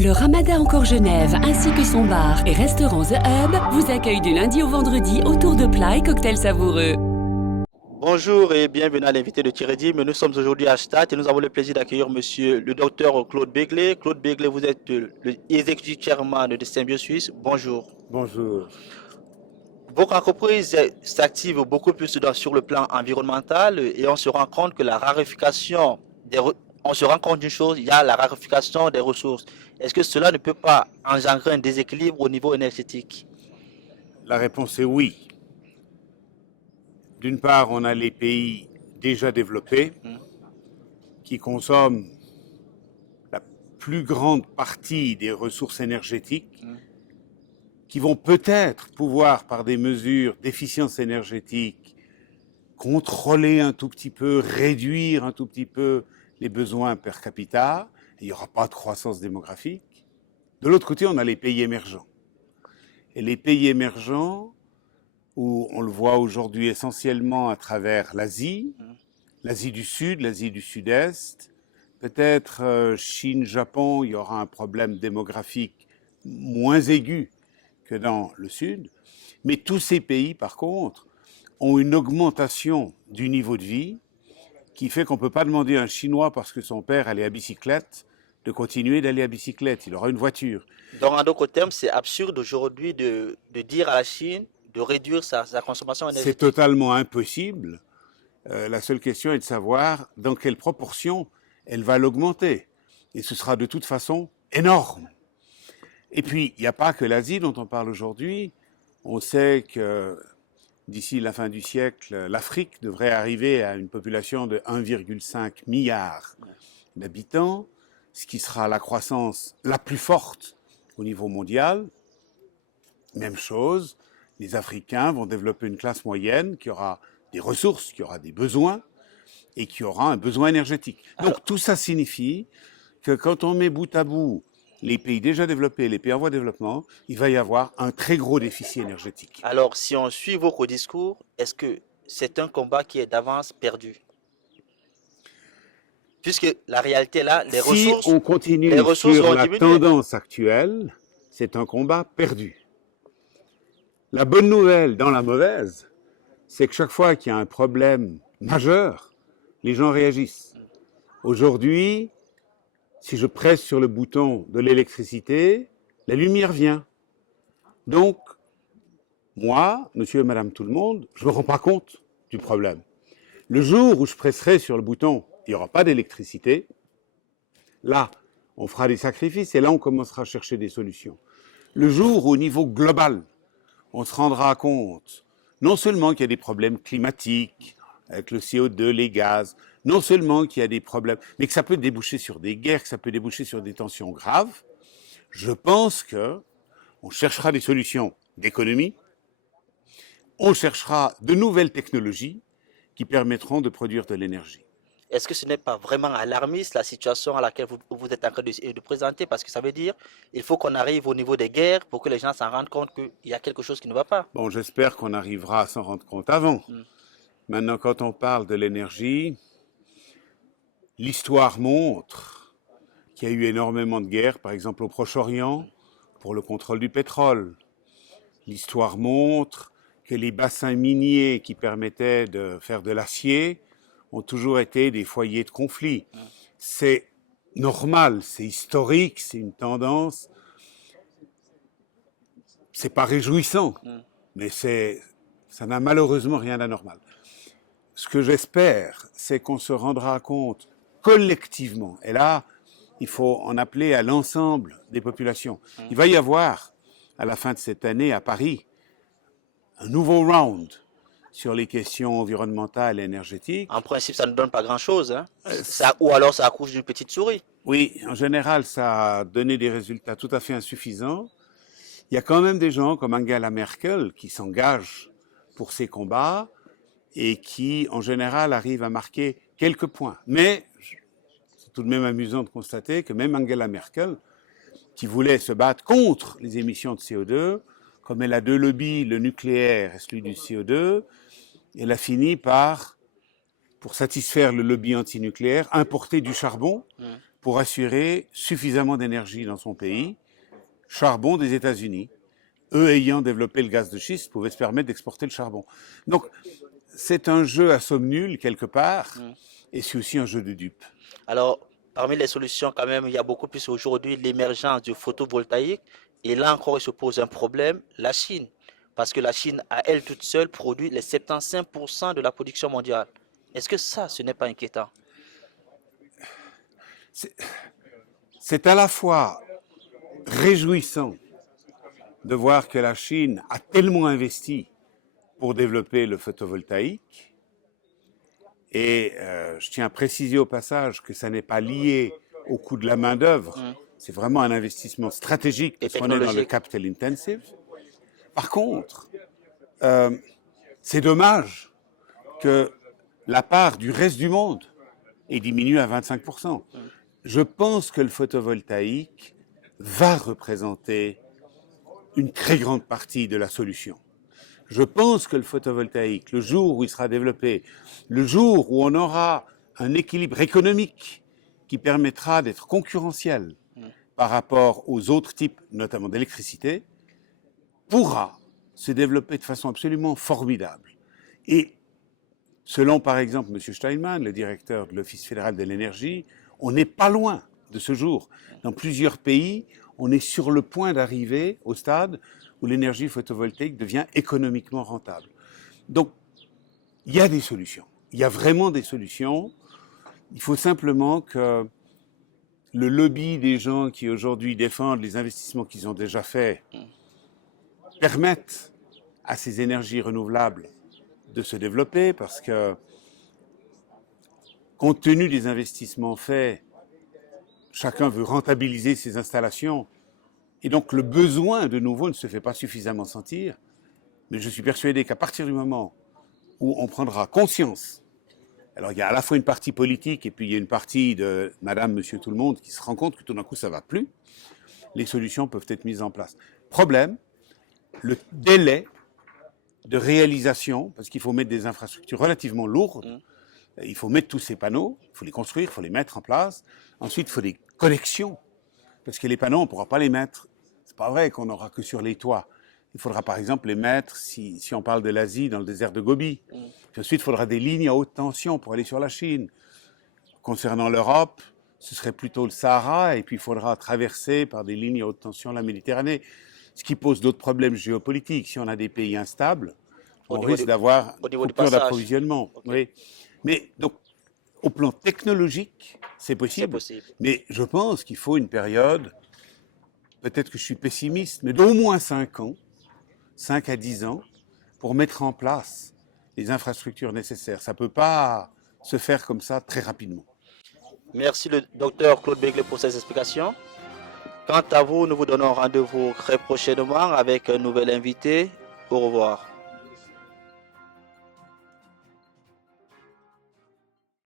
Le Ramadan Encore Genève ainsi que son bar et restaurant The Hub vous accueillent du lundi au vendredi autour de plats et cocktails savoureux. Bonjour et bienvenue à l'invité de Tiredi. Nous sommes aujourd'hui à Stade et nous avons le plaisir d'accueillir monsieur le docteur Claude Begley. Claude Begley, vous êtes le executive chairman de Symbiose Suisse. Bonjour. Bonjour. Votre entreprise s'active beaucoup plus sur le plan environnemental et on se rend compte que on se rend compte d'une chose, il y a la raréfaction des ressources. Est-ce que cela ne peut pas engendrer un déséquilibre au niveau énergétique? La réponse est oui. D'une part, on a les pays déjà développés qui consomment la plus grande partie des ressources énergétiques, qui vont peut-être pouvoir, par des mesures d'efficience énergétique, contrôler un tout petit peu, réduire un tout petit peu les besoins per capita. Il n'y aura pas de croissance démographique. De l'autre côté, on a les pays émergents. Et les pays émergents, où on le voit aujourd'hui essentiellement à travers l'Asie du Sud, l'Asie du Sud-Est, peut-être Chine, Japon, il y aura un problème démographique moins aigu que dans le Sud. Mais tous ces pays, par contre, ont une augmentation du niveau de vie qui fait qu'on ne peut pas demander à un Chinois, parce que son père allait à bicyclette, de continuer d'aller à bicyclette. Il aura une voiture. Donc, en d'autres termes, c'est absurde aujourd'hui de dire à la Chine de réduire sa consommation énergétique. C'est totalement impossible. La seule question est de savoir dans quelle proportion elle va l'augmenter. Et ce sera de toute façon énorme. Et puis, il n'y a pas que l'Asie dont on parle aujourd'hui. On sait que d'ici la fin du siècle, l'Afrique devrait arriver à une population de 1,5 milliard d'habitants, ce qui sera la croissance la plus forte au niveau mondial. Même chose, les Africains vont développer une classe moyenne qui aura des ressources, qui aura des besoins et qui aura un besoin énergétique. Donc tout ça signifie que quand on met bout à bout les pays déjà développés, les pays en voie de développement, il va y avoir un très gros déficit énergétique. Alors, si on suit votre discours, est-ce que c'est un combat qui est d'avance perdu? Puisque la réalité là, les ressources... Si on continue sur la tendance actuelle, c'est un combat perdu. La bonne nouvelle dans la mauvaise, c'est que chaque fois qu'il y a un problème majeur, les gens réagissent. Aujourd'hui, si je presse sur le bouton de l'électricité, la lumière vient. Donc, moi, monsieur et madame tout le monde, je ne me rends pas compte du problème. Le jour où je presserai sur le bouton, il n'y aura pas d'électricité. Là, on fera des sacrifices et là, on commencera à chercher des solutions. Le jour où, au niveau global, on se rendra compte non seulement qu'il y a des problèmes climatiques, avec le CO2, les gaz, non seulement qu'il y a des problèmes, mais que ça peut déboucher sur des guerres, que ça peut déboucher sur des tensions graves, je pense qu'on cherchera des solutions d'économie, on cherchera de nouvelles technologies qui permettront de produire de l'énergie. Est-ce que ce n'est pas vraiment alarmiste la situation à laquelle vous êtes en train de présenter? Parce que ça veut dire qu'il faut qu'on arrive au niveau des guerres pour que les gens s'en rendent compte qu'il y a quelque chose qui ne va pas. Bon, j'espère qu'on arrivera à s'en rendre compte avant. Maintenant, quand on parle de l'énergie, l'histoire montre qu'il y a eu énormément de guerres, par exemple au Proche-Orient, pour le contrôle du pétrole. L'histoire montre que les bassins miniers qui permettaient de faire de l'acier ont toujours été des foyers de conflit. C'est normal, c'est historique, c'est une tendance. C'est pas réjouissant, mais ça n'a malheureusement rien d'anormal. Ce que j'espère, c'est qu'on se rendra compte collectivement, et là, il faut en appeler à l'ensemble des populations. Il va y avoir, à la fin de cette année à Paris, un nouveau round sur les questions environnementales et énergétiques. En principe, ça ne donne pas grand-chose, hein? Ou alors ça accouche d'une petite souris. Oui, en général, ça a donné des résultats tout à fait insuffisants. Il y a quand même des gens comme Angela Merkel qui s'engagent pour ces combats et qui, en général, arrivent à marquer quelques points. Mais c'est tout de même amusant de constater que même Angela Merkel, qui voulait se battre contre les émissions de CO2, comme elle a deux lobbies, le nucléaire et celui du CO2, elle a fini par, pour satisfaire le lobby antinucléaire, importer du charbon pour assurer suffisamment d'énergie dans son pays, charbon des États-Unis. Eux ayant développé le gaz de schiste, pouvaient se permettre d'exporter le charbon. Donc, c'est un jeu à somme nulle, quelque part, et c'est aussi un jeu de dupes. Alors, parmi les solutions, quand même, il y a beaucoup plus aujourd'hui l'émergence du photovoltaïque. Et là encore, il se pose un problème, la Chine. Parce que la Chine, à elle toute seule, produit les 75% de la production mondiale. Est-ce que ça, ce n'est pas inquiétant? C'est à la fois réjouissant de voir que la Chine a tellement investi pour développer le photovoltaïque. Et je tiens à préciser au passage que ça n'est pas lié au coût de la main-d'œuvre. C'est vraiment un investissement stratégique parce qu'on est dans le capital intensive. Par contre, c'est dommage que la part du reste du monde ait diminué à 25%. Je pense que le photovoltaïque va représenter une très grande partie de la solution. Je pense que le photovoltaïque, le jour où il sera développé, le jour où on aura un équilibre économique qui permettra d'être concurrentiel par rapport aux autres types, notamment d'électricité, pourra se développer de façon absolument formidable. Et selon, par exemple, M. Steinman, le directeur de l'Office fédéral de l'énergie, on n'est pas loin de ce jour. Dans plusieurs pays, on est sur le point d'arriver au stade où l'énergie photovoltaïque devient économiquement rentable. Donc, il y a des solutions. Il y a vraiment des solutions. Il faut simplement que le lobby des gens qui aujourd'hui défendent les investissements qu'ils ont déjà faits permettent à ces énergies renouvelables de se développer parce que, compte tenu des investissements faits, chacun veut rentabiliser ses installations. Et donc, le besoin, de nouveau, ne se fait pas suffisamment sentir. Mais je suis persuadé qu'à partir du moment où on prendra conscience, alors il y a à la fois une partie politique et puis il y a une partie de madame, monsieur, tout le monde qui se rend compte que tout d'un coup, ça ne va plus, les solutions peuvent être mises en place. Problème, le délai de réalisation, parce qu'il faut mettre des infrastructures relativement lourdes, il faut mettre tous ces panneaux, il faut les construire, il faut les mettre en place. Ensuite, il faut des connexions. Parce que les panneaux, on ne pourra pas les mettre. C'est pas vrai qu'on n'aura que sur les toits. Il faudra par exemple les mettre, si on parle de l'Asie, dans le désert de Gobi. Puis ensuite, il faudra des lignes à haute tension pour aller sur la Chine. Concernant l'Europe, ce serait plutôt le Sahara, et puis il faudra traverser par des lignes à haute tension la Méditerranée. Ce qui pose d'autres problèmes géopolitiques. Si on a des pays instables, on risque d'avoir une coupure d'approvisionnement. Okay. Oui. Mais donc, au plan technologique, c'est possible. Mais je pense qu'il faut une période, peut-être que je suis pessimiste, mais d'au moins 5 ans, 5 à 10 ans, pour mettre en place les infrastructures nécessaires. Ça ne peut pas se faire comme ça très rapidement. Merci le docteur Claude Begley pour ces explications. Quant à vous, nous vous donnons rendez-vous très prochainement avec un nouvel invité. Au revoir.